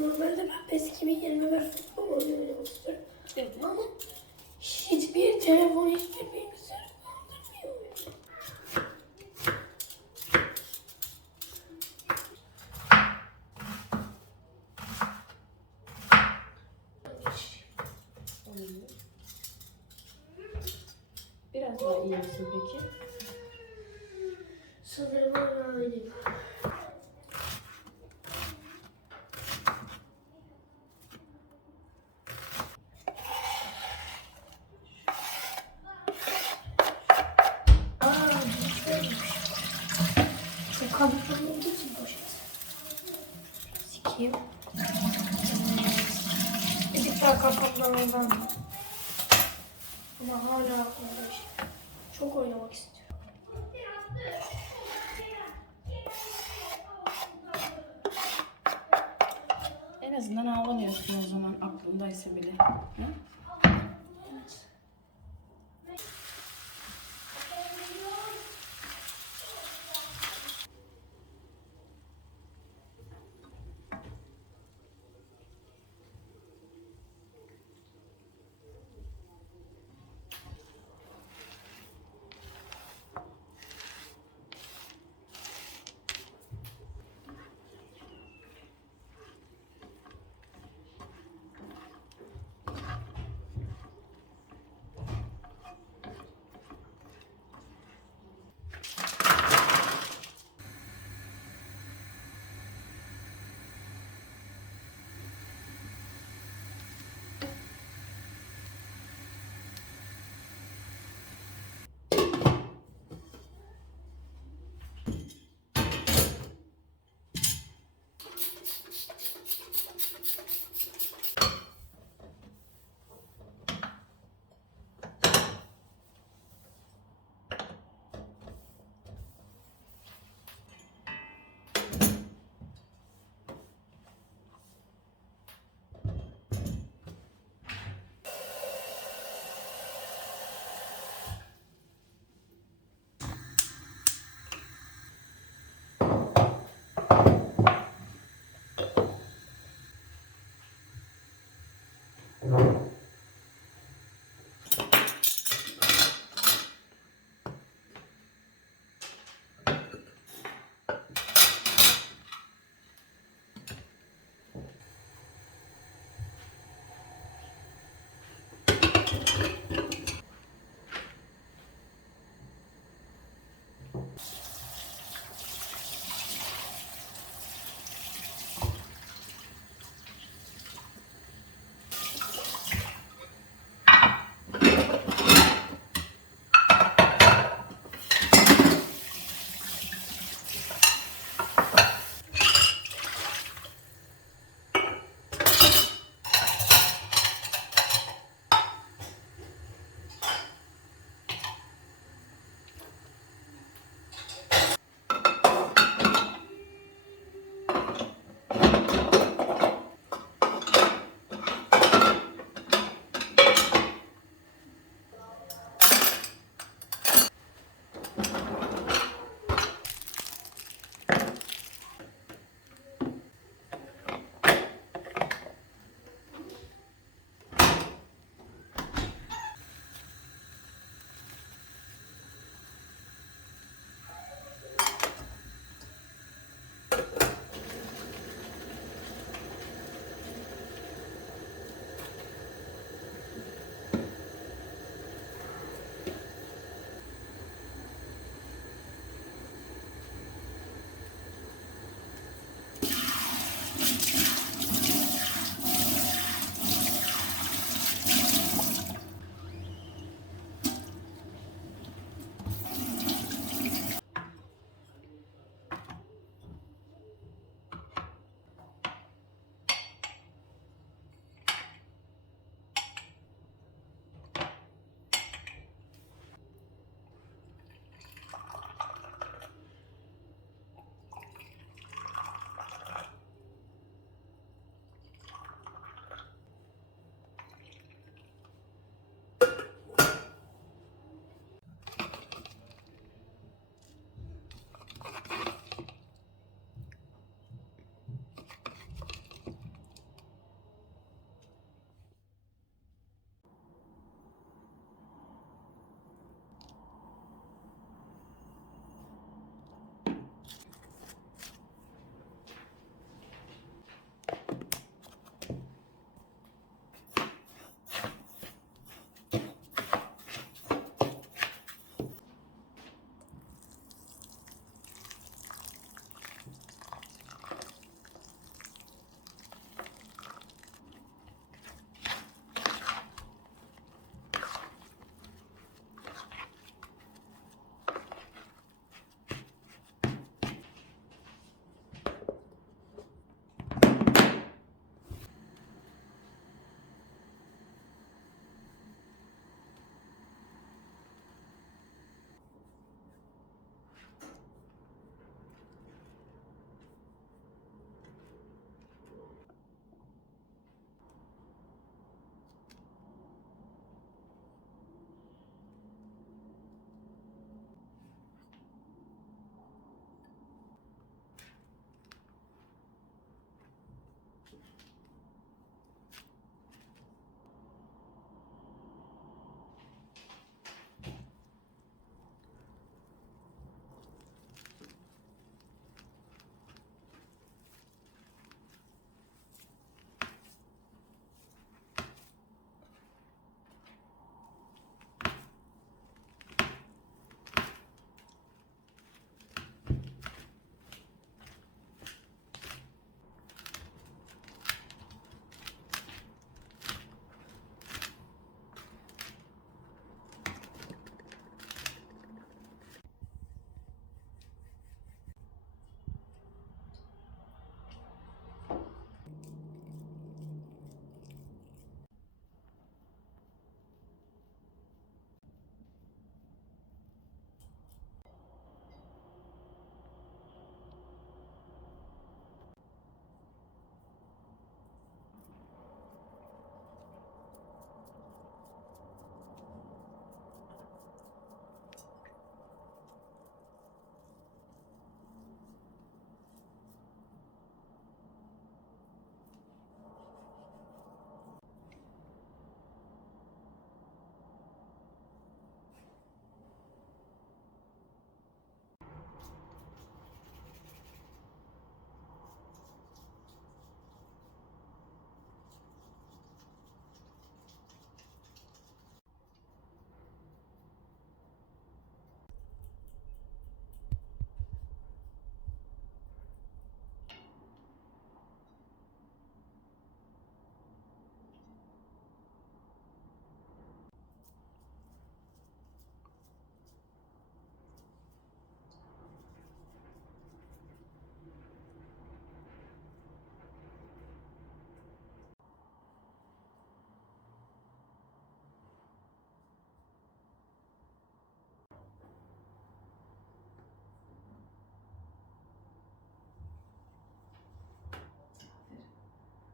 Normalde ben PES 2021 futbol oynamak istiyorum. Dedim ama hiçbir telefon, hiçbir bilgisayar kaldırmıyor. Biraz daha iyi misin peki? Bu kabukların olduğu için poşet. Sikeyim. Bir daha kafamdan ondan. Ama hala aklımda işte. Çok oynamak istiyorum. En azından ağlamıyorsun o zaman aklındaysa bile. Hı?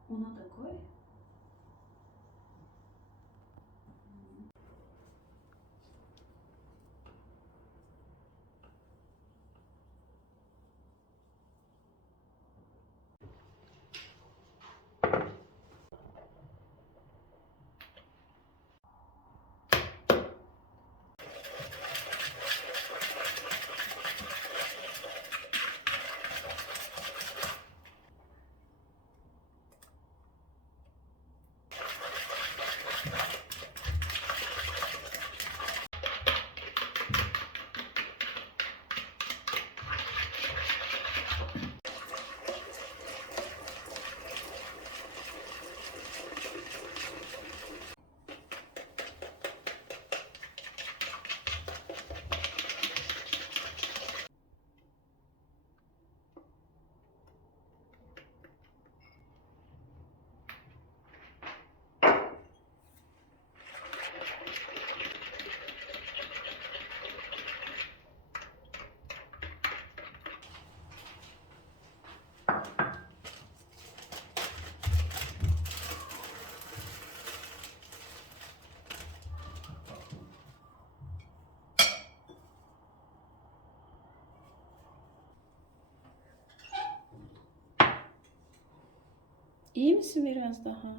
Воно такое. İyi misin biraz daha?